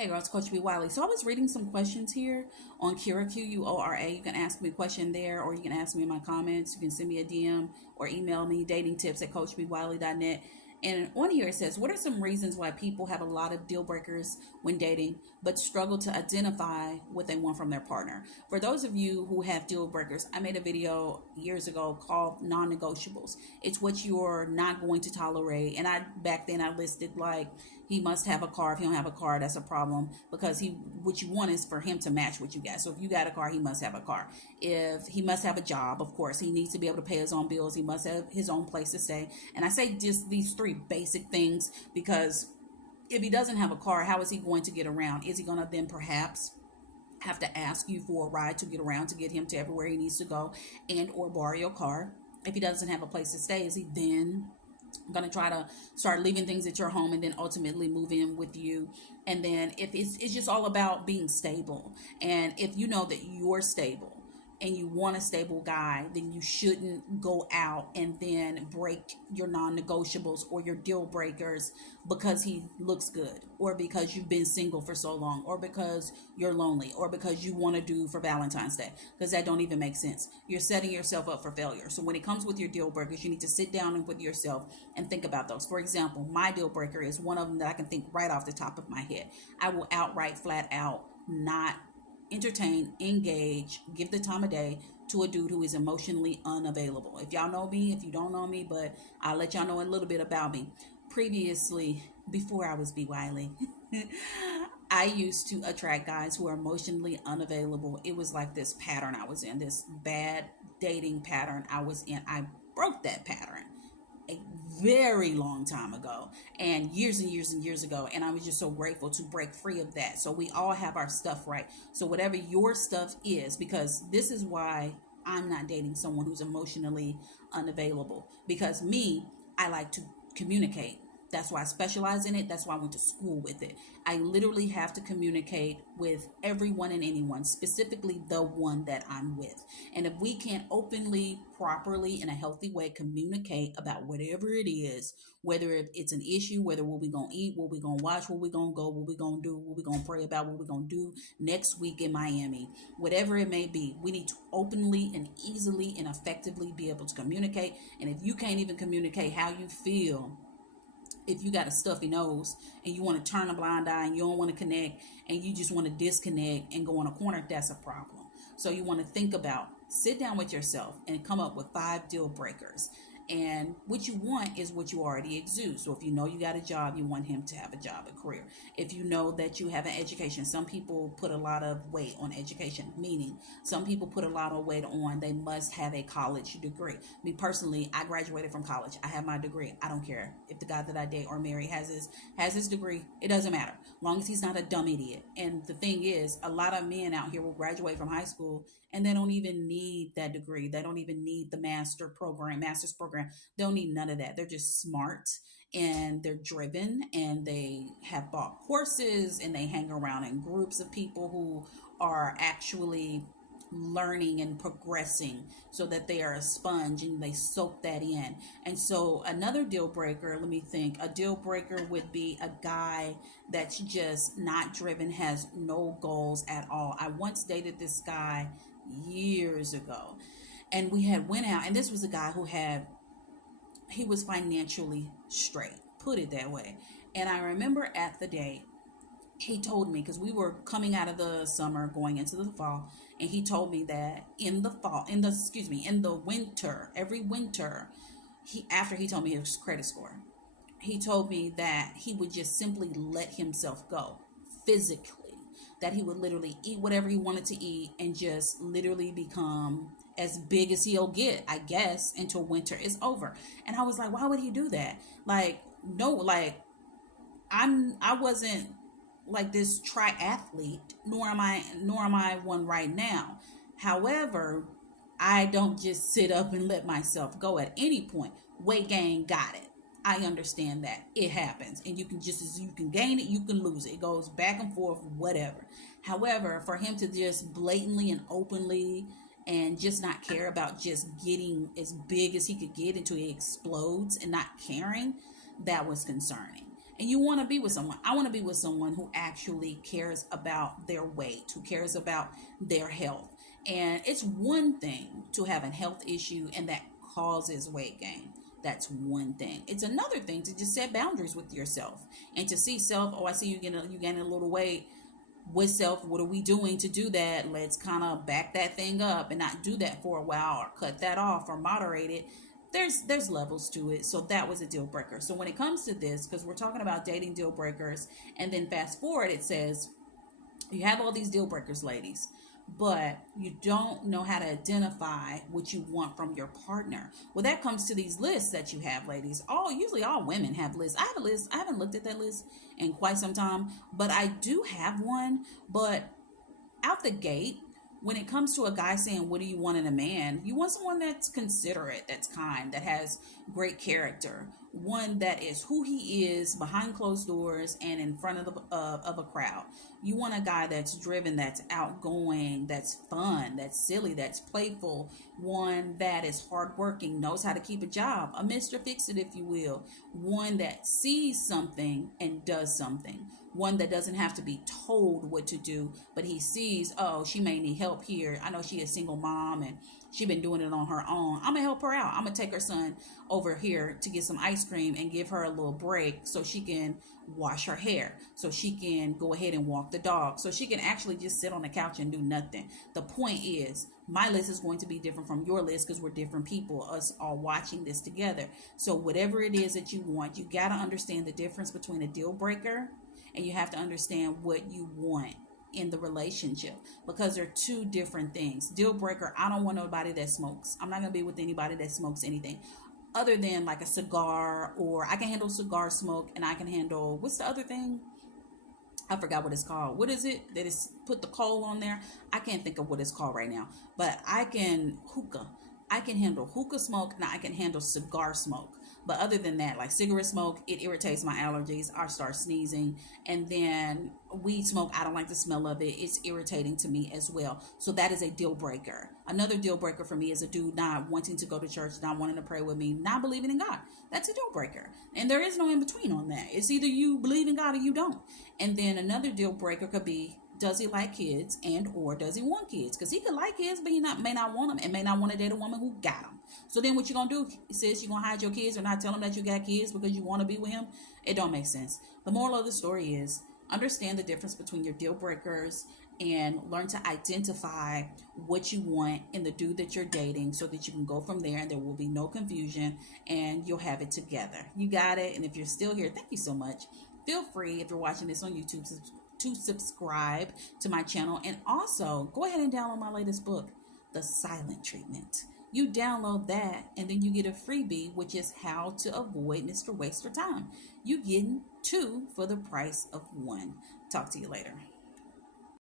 Hey girls, Coach B. Wiley. So I was reading some questions here on Quora, Quora. You can ask me a question there, or you can ask me in my comments. You can send me a DM or email me, datingtips at coachbwiley.net. And on here it says, what are some reasons why people have a lot of deal breakers when dating, but struggle to identify what they want from their partner? For those of you who have deal breakers, I made a video years ago called non-negotiables. It's what you're not going to tolerate. And back then I listed like he must have a car. If he don't have a car, that's a problem because what you want is for him to match what you got. So if you got a car, he must have a car. If he must have a job, of course, he needs to be able to pay his own bills. He must have his own place to stay. And I say just these three basic things because if he doesn't have a car, how is he going to get around? Is he going to then perhaps have to ask you for a ride to get around to get him to everywhere he needs to go and or borrow your car? If he doesn't have a place to stay, is he then going to try to start leaving things at your home and then ultimately move in with you? And then if it's just all about being stable, and if you know that you're stable and you want a stable guy, then you shouldn't go out and then break your non-negotiables or your deal breakers because he looks good, or because you've been single for so long, or because you're lonely, or because you want to do for Valentine's Day, because that don't even make sense. You're setting yourself up for failure. So when it comes with your deal breakers, you need to sit down and with yourself and think about those. For example, my deal breaker is one of them that I can think right off the top of my head. I will outright, flat out, not entertain, engage, give the time of day to a dude who is emotionally unavailable. If y'all know me, if you don't know me, but I'll let y'all know a little bit about me. Previously, before I was B. Wiley, I used to attract guys who are emotionally unavailable. It was like this pattern I was in, this bad dating pattern I was in. I broke that pattern a very long time ago, and years ago, and I was just so grateful to break free of that. So we all have our stuff right. So whatever your stuff is, because this is why I'm not dating someone who's emotionally unavailable, because me, I like to communicate. That's why I specialize in it. That's why I went to school with it. I literally have to communicate with everyone and anyone, specifically the one that I'm with. And if we can't openly, properly, in a healthy way communicate about whatever it is, whether it's an issue, whether what we gonna eat, what we gonna watch, where we gonna go, what we gonna do, what we gonna pray about, what we gonna do next week in Miami, whatever it may be, we need to openly and easily and effectively be able to communicate. And if you can't even communicate how you feel, if you got a stuffy nose and you want to turn a blind eye and you don't want to connect and you just want to disconnect and go in a corner, that's a problem. So you want to think about, sit down with yourself and come up with 5 deal breakers. And what you want is what you already exude. So if you know you got a job, you want him to have a job, a career. If you know that you have an education, some people put a lot of weight on education, meaning some people put a lot of weight on they must have a college degree. Me personally, I graduated from college. I have my degree. I don't care if the guy that I date or marry has his degree. It doesn't matter, long as he's not a dumb idiot. And the thing is, a lot of men out here will graduate from high school and they don't even need that degree. They don't even need the master's program. They don't need none of that. They're just smart and they're driven and they have bought courses and they hang around in groups of people who are actually learning and progressing, so that they are a sponge and they soak that in. And so another deal breaker, let me think, a deal breaker would be a guy that's just not driven, has no goals at all. I once dated this guy years ago, and we had went out, and this was a guy he was financially straight, put it that way. And I remember at the date, he told me, because we were coming out of the summer going into the fall, and he told me that in the fall, in the winter, every winter, after he told me his credit score, he told me that he would just simply let himself go physically, that he would literally eat whatever he wanted to eat and just literally become as big as he'll get, I guess, until winter is over. And I was like, why would he do that? Like, no, like, I wasn't like this triathlete, nor am I one right now. However, I don't just sit up and let myself go at any point. Weight gain, got it. I understand that it happens, and you can, just as you can gain it, you can lose it. It goes back and forth, whatever. However, for him to just blatantly and openly and just not care about just getting as big as he could get until he explodes and not caring, that was concerning. and you want to be with someone. I want to be with someone who actually cares about their weight, who cares about their health. And it's one thing to have a health issue and that causes weight gain. That's one thing. It's another thing to just set boundaries with yourself and to see self. Oh, I see you gaining a little weight. With self, what are we doing to do that? Let's kind of back that thing up and not do that for a while, or cut that off, or moderate it. There's levels to it. So that was a deal breaker. So when it comes to this, because we're talking about dating deal breakers, and then fast forward, it says you have all these deal breakers, ladies, but you don't know how to identify what you want from your partner. Well, that comes to these lists that you have, ladies. Usually all women have lists. I have a list. I haven't looked at that list in quite some time, but I do have one. But out the gate, when it comes to a guy saying, what do you want in a man? You want someone that's considerate, that's kind, that has great character, one that is who he is behind closed doors and in front of a crowd. You want a guy that's driven, that's outgoing, that's fun, that's silly, that's playful, one that is hardworking, knows how to keep a job, a Mr. Fix It, if you will, one that sees something and does something, one that doesn't have to be told what to do, but he sees, oh, she may need help here. I know she is a single mom and she been doing it on her own. I'm gonna help her out. I'm gonna take her son over here to get some ice cream and give her a little break so she can wash her hair, so she can go ahead and walk the dog, so she can actually just sit on the couch and do nothing. The point is, my list is going to be different from your list because we're different people, us all watching this together. So whatever it is that you want, you got to understand the difference between a deal breaker, and you have to understand what you want in the relationship, because they're two different things. Deal breaker, I don't want nobody that smokes. I'm not going to be with anybody that smokes anything other than like a cigar, or I can handle cigar smoke, and I can handle, what's the other thing? I forgot what it's called. What is it that is put the coal on there? I can't think of what it's called right now. But I can hookah. I can handle hookah smoke, and I can handle cigar smoke. But other than that, like cigarette smoke, it irritates my allergies. I start sneezing. And then weed smoke, I don't like the smell of it. It's irritating to me as well. So that is a deal breaker. Another deal breaker for me is a dude not wanting to go to church, not wanting to pray with me, not believing in God. That's a deal breaker. And there is no in between on that. It's either you believe in God or you don't. And then another deal breaker could be, does he like kids, and or does he want kids? Because he could like kids, but may not want them, and may not want to date a woman who got them. So then what you gonna do? He says you gonna hide your kids or not tell him that you got kids because you want to be with him? It don't make sense. The moral of the story is, understand the difference between your deal breakers and learn to identify what you want in the dude that you're dating, so that you can go from there and there will be no confusion and you'll have it together. You got it. And if you're still here, thank you so much. Feel free, if you're watching this on YouTube, to subscribe to my channel, and also go ahead and download my latest book, The Silent Treatment. You download that and then you get a freebie, which is how to avoid Mr. Waster Time. You getting two for the price of one. Talk to you later.